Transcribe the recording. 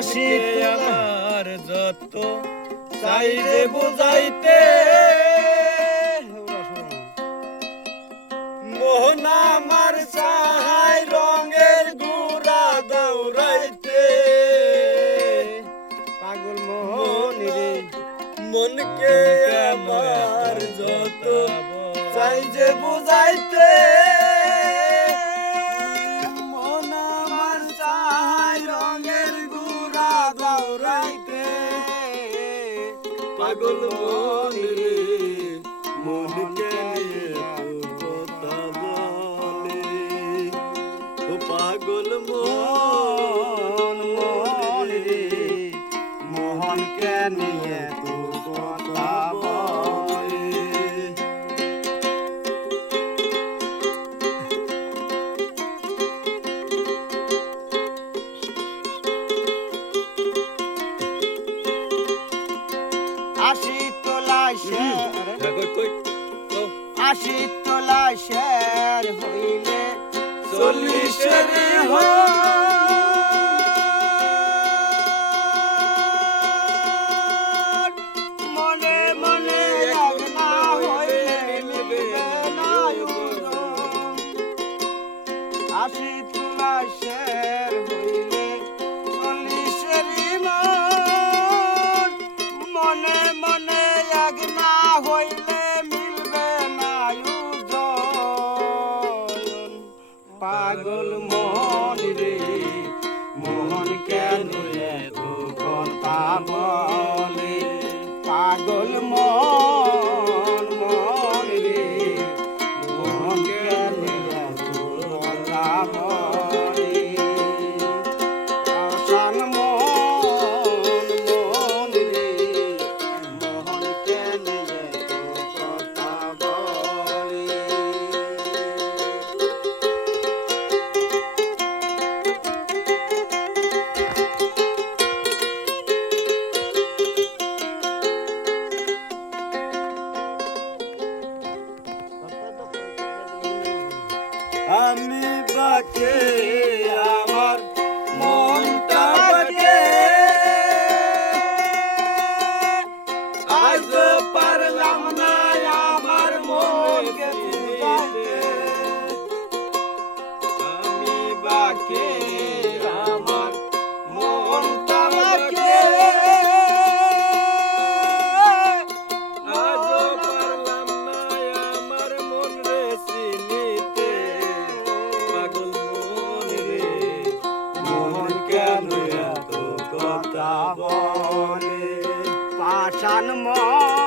আসি আমার যত চাই যে বুঝাইতে মোহন আমার চাহাই রঙের গুড়া দৌড়াইতে পাগল মোহন রে মনকে আমার যত চাই যে বুঝাইতে মন আমার চাই রঙের গুড়া দৌড়াইতে পাগল মন রে মনকে নিয়ে কথা বলে ও পাগল মন মন রে মোহনকে নিয়ে তো কথা বলে আশি তোলা আশি তোলা শের হইলে 40 মনে মনে না হইলে মিলবে না আশি তোলা শের হইলে 40 মনে মনে এক না হইলে মিলবে না পাগল মন রে মোহন কেন এত কথা বলে পাগল মন মন রে মোহন কেন এত কথা বলে আসান মন মন রে মোহন কেন এত কথা বলে আমি বাকে আমার মনটা বাকে আজ পারলাম না আমার মনকে বুঝাইতে আমি বাকে আমার মনটা বাকে আজ পারলাম না আমার মন রে চিনিতে পাগল মন রে মোহন কেন এত কথা বলে পাষাণ মন